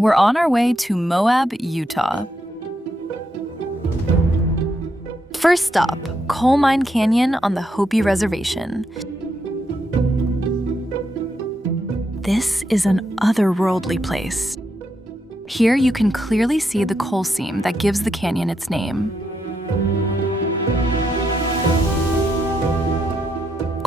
We're on our way to Moab, Utah. First stop, Coal Mine Canyon on the Hopi Reservation. This is an otherworldly place. Here you can clearly see the coal seam that gives the canyon its name.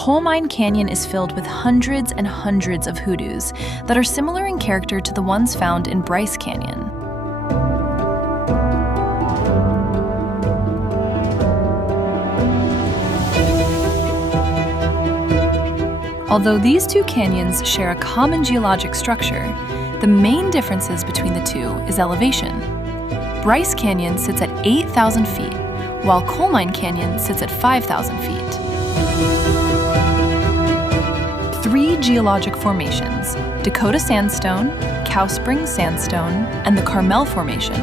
Coal Mine Canyon is filled with hundreds and hundreds of hoodoos that are similar in character to the ones found in Bryce Canyon. Although these two canyons share a common geologic structure, the main differences between the two is elevation. Bryce Canyon sits at 8,000 feet, while Coal Mine Canyon sits at 5,000 feet. Three geologic formations, Dakota Sandstone, Cow Springs Sandstone, and the Carmel Formation,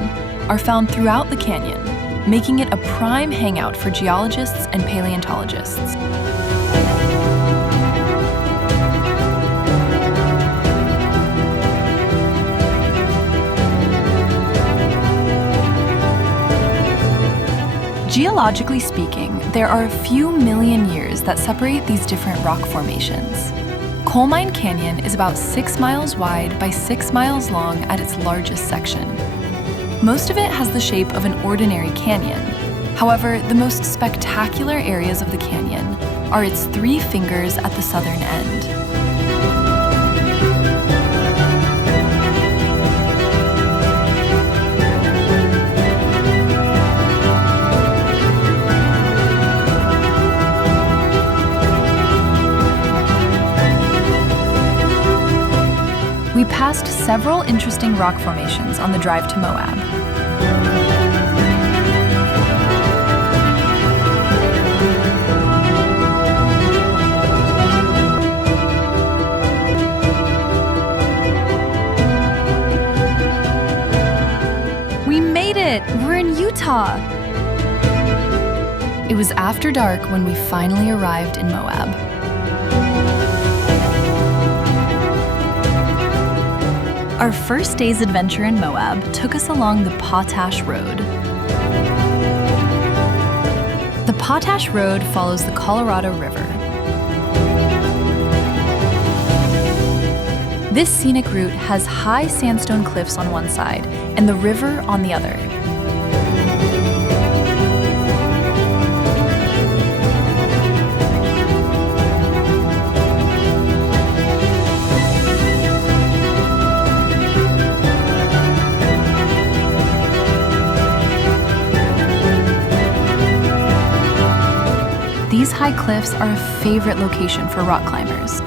are found throughout the canyon, making it a prime hangout for geologists and paleontologists. Geologically speaking, there are a few million years that separate these different rock formations. Coal Mine Canyon is about 6 miles wide by 6 miles long at its largest section. Most of it has the shape of an ordinary canyon. However, the most spectacular areas of the canyon are its three fingers at the southern end. We passed several interesting rock formations on the drive to Moab. We made it! We're in Utah! It was after dark when we finally arrived in Moab. Our first day's adventure in Moab took us along the Potash Road. The Potash Road follows the Colorado River. This scenic route has high sandstone cliffs on one side and the river on the other. These high cliffs are a favorite location for rock climbers.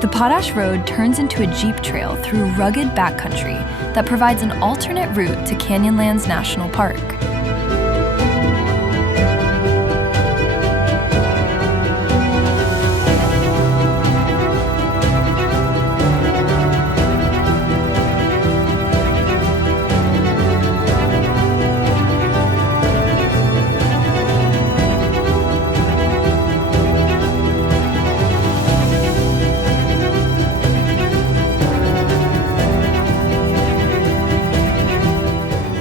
The Potash Road turns into a jeep trail through rugged backcountry that provides an alternate route to Canyonlands National Park.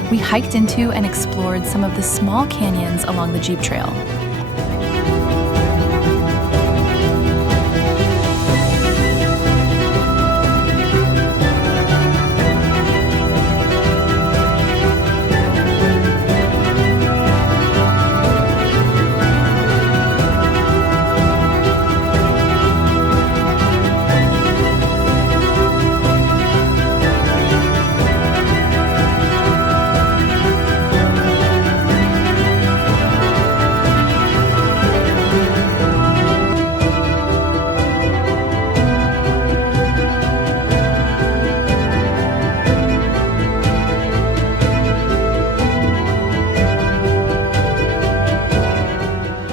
We hiked into and explored some of the small canyons along the Jeep Trail.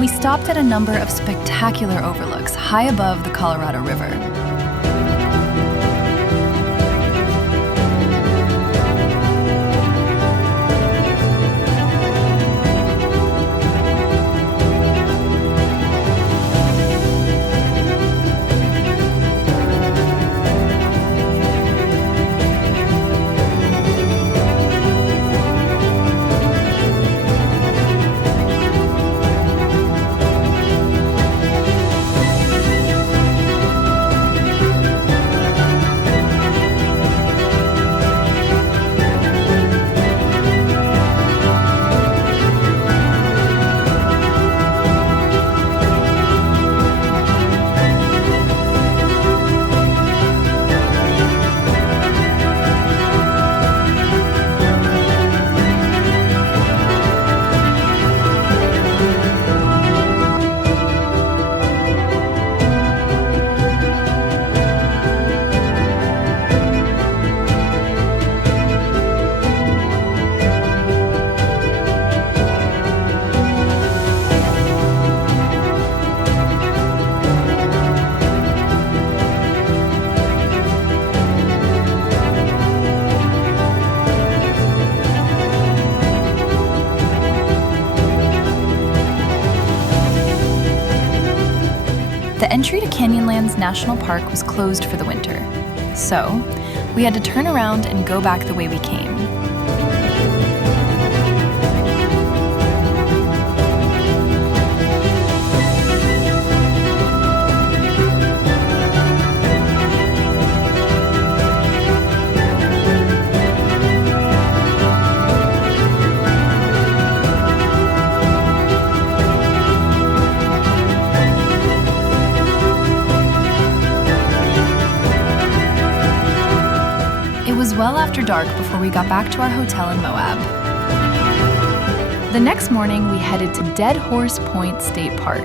We stopped at a number of spectacular overlooks high above the Colorado River. entry to Canyonlands National Park was closed for the winter. So, we had to turn around and go back the way we came. It was well after dark before we got back to our hotel in Moab. The next morning, we headed to Dead Horse Point State Park.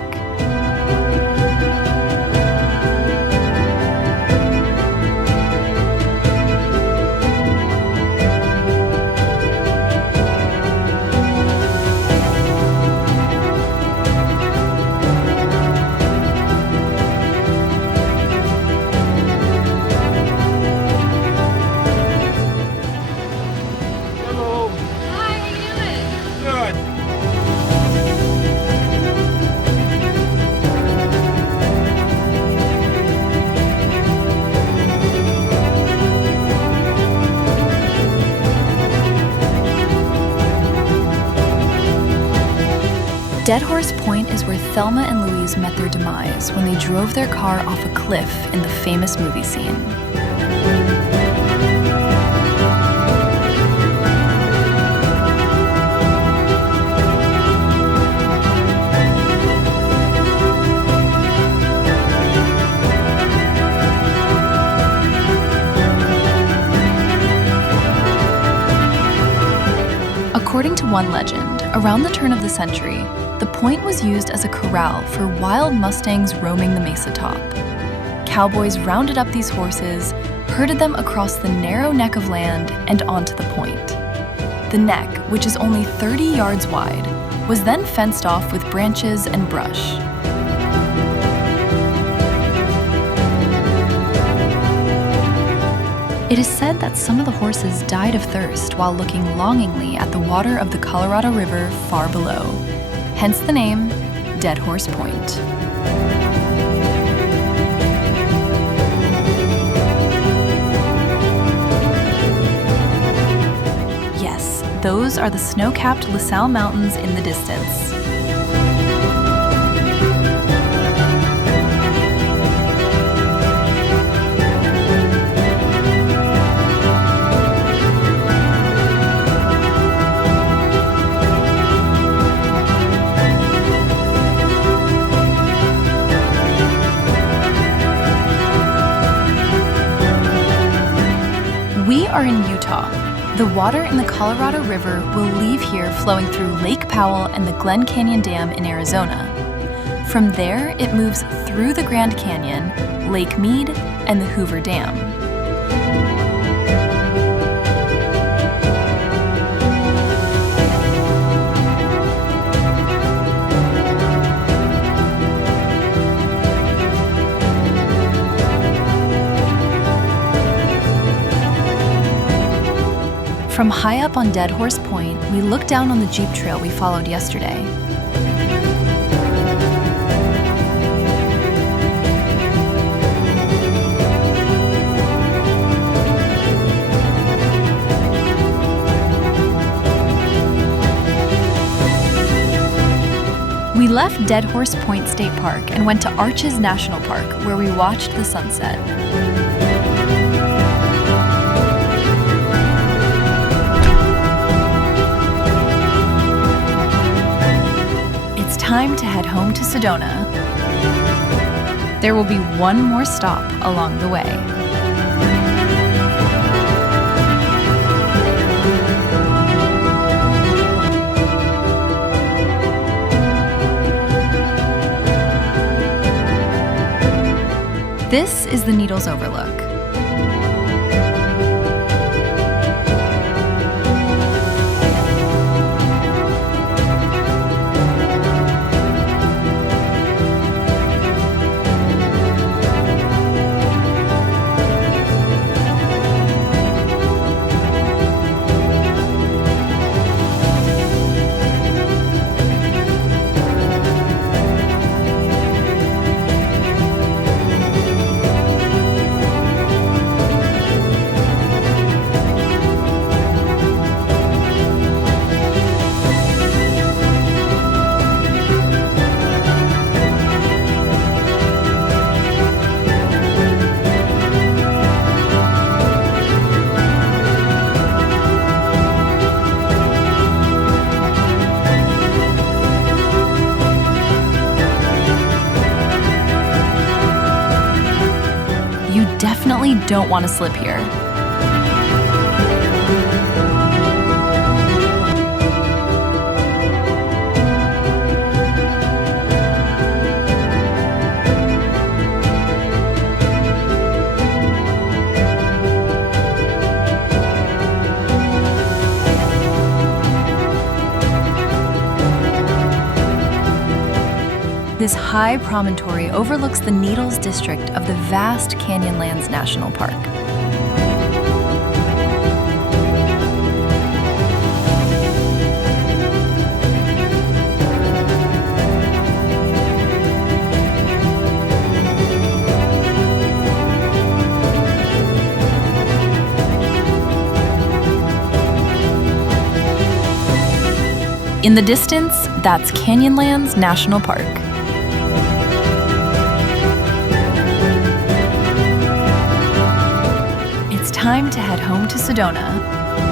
Dead Horse Point is where Thelma and Louise met their demise when they drove their car off a cliff in the famous movie scene. According to one legend, around the turn of the century, the point was used as a corral for wild mustangs roaming the mesa top. Cowboys rounded up these horses, herded them across the narrow neck of land and onto the point. The neck, which is only 30 yards wide, was then fenced off with branches and brush. It is said that some of the horses died of thirst while looking longingly at the water of the Colorado River far below, hence the name Dead Horse Point. Yes, those are the snow-capped LaSalle Mountains in the distance. We are in Utah. The water in the Colorado River will leave here flowing through Lake Powell and the Glen Canyon Dam in Arizona. From there, it moves through the Grand Canyon, Lake Mead, and the Hoover Dam. From high up on Dead Horse Point, we look down on the Jeep trail we followed yesterday. We left Dead Horse Point State Park and went to Arches National Park, where we watched the sunset. Time to head home to Sedona. There will be one more stop along the way. This is the Needles Overlook. definitely don't want to slip here. This high promontory overlooks the Needles district of the vast Canyonlands National Park. In the distance, that's Canyonlands National Park. It's time to head home to Sedona.